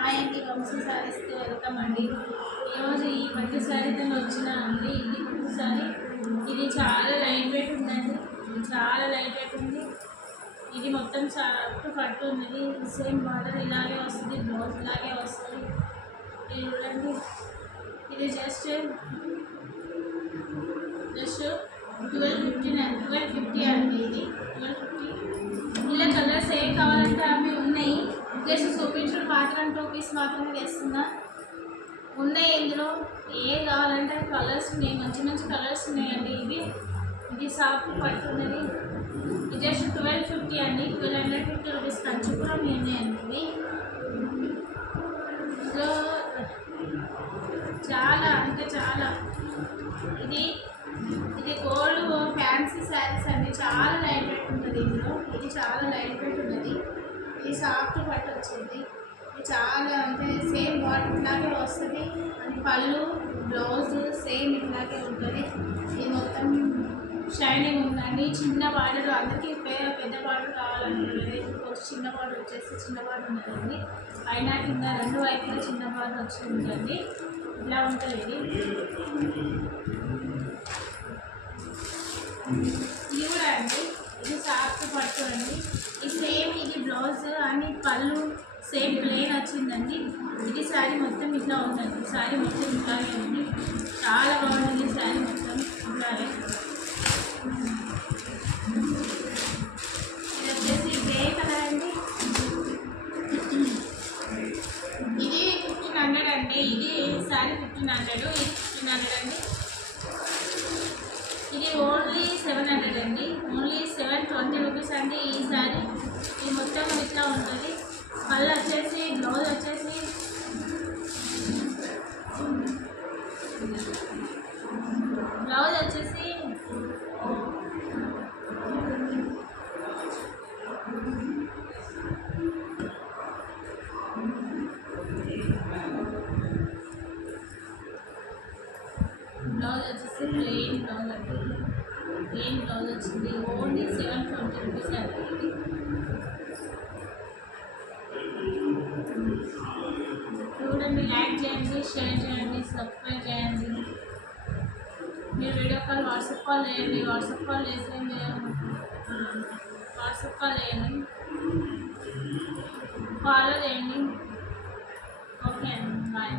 Hi అండి, వంశీ శారీస్కి welcome అండి. ఈరోజు ఈ పట్టు శారీతో వచ్చిన అండి. ఇది పట్టు శారీ, ఇది చాలా లైట్ వెయిట్ ఉందండి. చాలా లైట్ వెయిట్ ఉంది. ఇది మొత్తం సాఫ్ట్ పట్టు ఉన్నది. సేమ్ బార్డర్ ఇలాగే వస్తుంది, బ్లౌజ్ ఇలాగే వస్తుంది. ఇది చూడండి, ఇది జస్ట్ 1250 అండి. ఇది 1250. ఇలా కలర్స్ ఏం కావాలంటే అవి ఉన్నాయి. జస్ట్ చూపించడం మాత్రం 2 పీస్ మాత్రమే వేస్తున్నా. ఉన్నాయి ఇందులో ఏ కావాలంటే కలర్స్ ఉన్నాయి, మంచి మంచి కలర్స్ ఉన్నాయండి. ఇది సాఫ్ట్ పట్టున్నది. ఇది జస్ట్ 1250 అండి. 1250 రూపీస్ కంచుపురం ఉన్నాయండి. ఇందులో చాలా అంటే చాలా ఇది గోల్డ్ ఫ్యాన్సీ శారీస్ అండి. చాలా లైట్ వెయిట్ ఉంటుంది ఇందులో. ఇది చాలా లైట్ వెయిట్ ఉన్నది. ఇది సాఫ్ట్ పట్టు వచ్చింది. ఇది చాలా అంటే సేమ్ బాడీ ఇట్లాగే వస్తుంది. అది పళ్ళు బ్లౌజ్ సేమ్ ఇట్లాగే ఉంటుంది. ఇది మొత్తం షైనింగ్ ఉందండి. చిన్న బార్డర్ అందరికీ పెద్ద బార్డర్ కావాలనుకుంటుంది. కొంచెం చిన్న బార్డర్ వచ్చేసి చిన్న బార్డర్ ఉంటుందండి. పైన కింద 2 వైపులా చిన్న బార్డర్ వచ్చి ఉంటుంది. ఇలా ఉంటుంది ఇది కూడా అండి. ఇది సాఫ్ట్ పట్టు అండి. ఈ సేమ్ ఇది బ్లౌజ్ అని పళ్ళు సేమ్ ప్లెయిన్ వచ్చిందండి. ఇది శారీ మొత్తం ఇట్లా ఉందండి. శారీ మొత్తం ఇట్లాగే ఉంది. చాలా బాగుంటుంది శారీ మొత్తం ఇట్లాగే. ఇది వచ్చేసి గ్రే కలర్ అండి. ఇది 1500 అండి. ఇది శారీ 1500. ఇది 1500 అండి. ఇది ఓన్లీ 700 అండి. ఓన్లీ 720 రూపీస్ అండి ఈ శారీ. ఇది మొత్తం ఇట్లా ఉంటుంది. పళ్ళు వచ్చేసి బ్లౌజ్ వచ్చేసి ప్లెయిన్ బ్లౌజ్ అండి. ప్లెయిన్ బ్లౌజ్ వచ్చింది. ఓన్లీ 720 రూపీస్ అండి. చూడండి, లైక్ చేయండి, షేర్ చేయండి, సబ్స్క్రైబ్ చేయండి. మీరు వీడియో కాల్ వాట్సాప్ కాల్ చేయండి. వాట్సాప్ కాల్ చేయండి. ఫాలో చేయండి. ఓకే అండి, బాయ్.